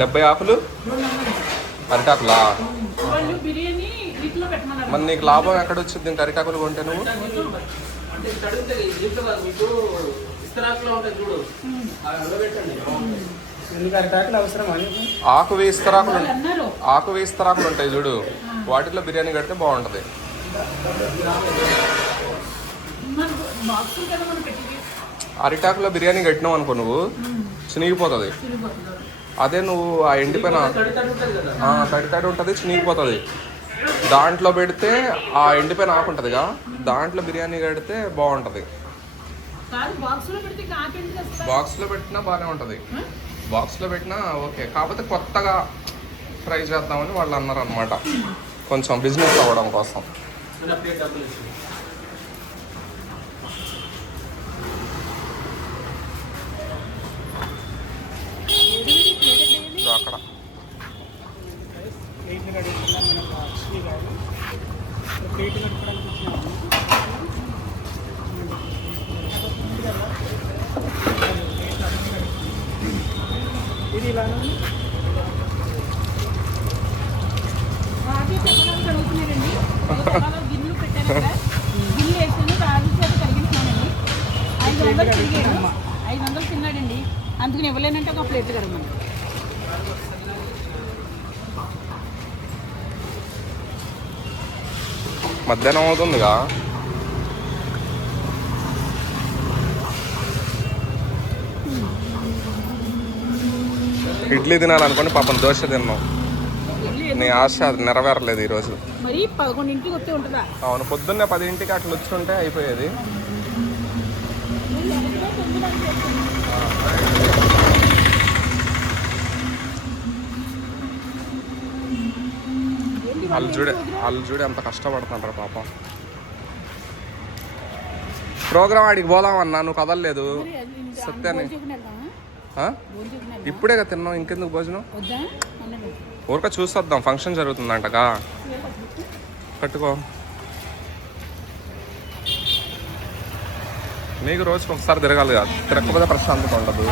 డెబ్బై ఆకులు. అరిటాకులా? మరి నీకు లాభం ఎక్కడ వచ్చింది ఇంత అరిటాకులు కొంటే నువ్వు? ఆకు వేస్తరాకులు ఆకు వేస్తరాకులు ఉంటాయి చూడు. వాటిలో బిర్యానీ కడితే బాగుంటది. అరిటాకులో బిర్యానీ కట్టినావు అనుకో నువ్వు. చినిగిపోతుంది. అదే నువ్వు ఆ ఎండిపోయిన తడి తడి ఉంటుంది చినిగిపోతుంది. దాంట్లో పెడితే ఆ ఎండిపోయిన ఆకు ఉంటుందిగా దాంట్లో బిర్యానీ కడితే బాగుంటుంది. బాక్స్లో పెట్టినా బాగానే ఉంటుంది. బాక్స్లో పెట్టినా ఓకే కాకపోతే కొత్తగా ట్రై చేద్దామని వాళ్ళు అన్నారు అనమాట కొంచెం బిజినెస్ అవ్వడం కోసం. తిన్నాడండి. అందుకని ఇవ్వలేనంటే ఒక ప్లేట్ కడగమని మధ్యాహ్నం అవుతుందిగా. ఇడ్లీ తినాలనుకుని పాపం దోశ తిన్నాం. నీ ఆశ అది నెరవేరలేదు ఈరోజు. అవును పొద్దున్నే పదింటికి అట్లా వచ్చుంటే అయిపోయేది. వాళ్ళు చూడే వాళ్ళు చూడే అంత కష్టపడుతుంటారు పాపం. ప్రోగ్రామ్ ఆడికి పోదామన్నా నువ్వు కదలలేదు. సత్యాన్ని. ఇప్పుడే కదా తిన్నాం ఇంకెందుకు భోజనం? ఊరిక చూసొద్దాం ఫంక్షన్ జరుగుతుందంటగా. కట్టుకో. నీకు రోజుకి ఒకసారి తిరగాలి కదా తిరగకపోతే ప్రశాంతత ఉండదు.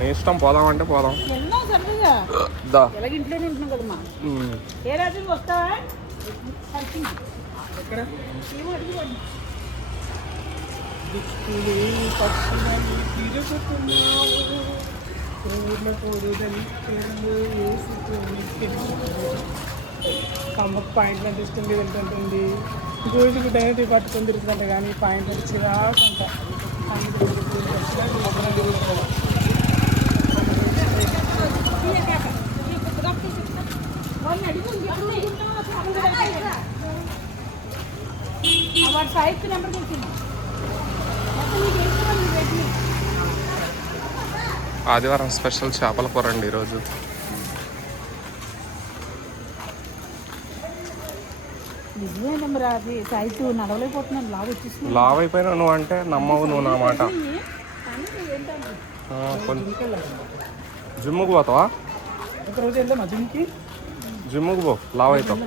నీ ఇష్టం పోదామంటే పోదాం. దా. ఇంట్లోనే ఉంటున్నాం కదమ్మా. ఏ వస్తావా? కమ్మకు పాయింట్లు అంటే ఇష్టం లేదు వెళ్తుంటుంది రోజుకు డైరెక్ట్ పట్టుకొని తిరుగుతుంట కానీ పాయింట్ అంటే చిరాకు అంట వాళ్ళని అడిగి ఇంకెప్పుడు అడుగుతాం, అసలు అక్కడ వెళ్తాం. ఆ వాడి సాహిత్య నెంబర్ తెలిసింది ఆదివారం స్పెషల్ చేపల కూర అండి ఈరోజు. లావ్ అయిపోయినా నువ్వు అంటే నమ్మవు నువ్వు నా మాట. జిమ్ముకు పోతావా? జిమ్ముకు పో లావ్ అవుతావు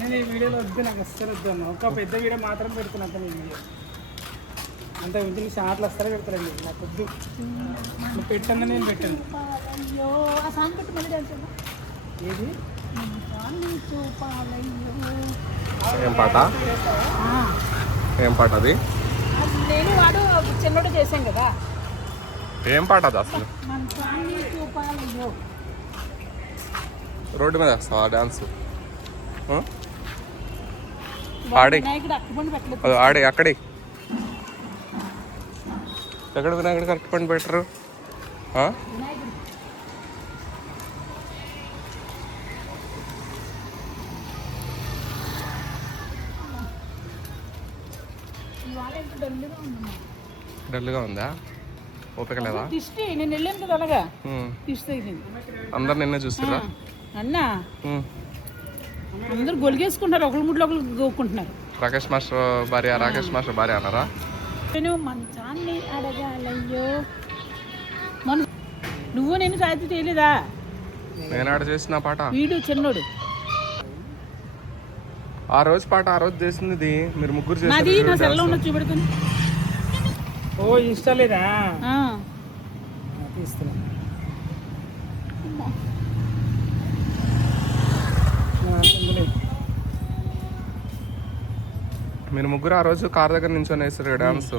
నేను ఈ వీడియోలో వద్దు నాకు అస్సలు వద్దాను ఒక పెద్ద వీడియో మాత్రం పెడుతున్నా అంత నేను వీడియో. అంత ఇంటికి షార్ట్లు వస్తారా పెడతారండి నాకు వద్దు. నువ్వు పెట్టంగా నేను పెట్టాను. ఏది. ఏం పాట? ఆ, ఏం పాట అది? నేను వాడు చిన్నోడు చేశాం కదా. ఏం పాట అది అసలు? రోడ్డు మీద వేస్తావా డాన్స్? ఆడి. అది ఆడి అక్కడి. ఎక్కడ వినాయకుడు కరెక్ట్ పని పెట్టరు. డల్గా ఉందా? ఓపిక లేదా? నేను వెళ్ళాను కదా అలాగా. అందరు నిన్నే చూస్తురా అన్నా. అందరూ గొలిగేసుకుంటారు ఒకరి ముడ్లు ఒకరు గోక్కుంటున్నారు. రాకేష్ మాస్టర్ భార్య రాకేష్ మాస్టర్ భార్య అన్నారా? నేను మంచాన్ని అడగాలయ్యో. మన నువ్వు నేను సాధ్యత చేయలేదా? నేను ఆడ చేసిన పాట. వీడు చిన్నోడు. ఆ రోజు పాట ఆ రోజు చేసింది. ఇది మీరు ముగ్గురు నాది నా సెల్లో ఉన్న చూపెడుతుంది ఓ ఇన్స్టా లేదా ఆ. ఆ, తీస్తున్నా. మీరు ముగ్గురు ఆ రోజు కార్ దగ్గర నించొని వేస్తారు డాన్స్.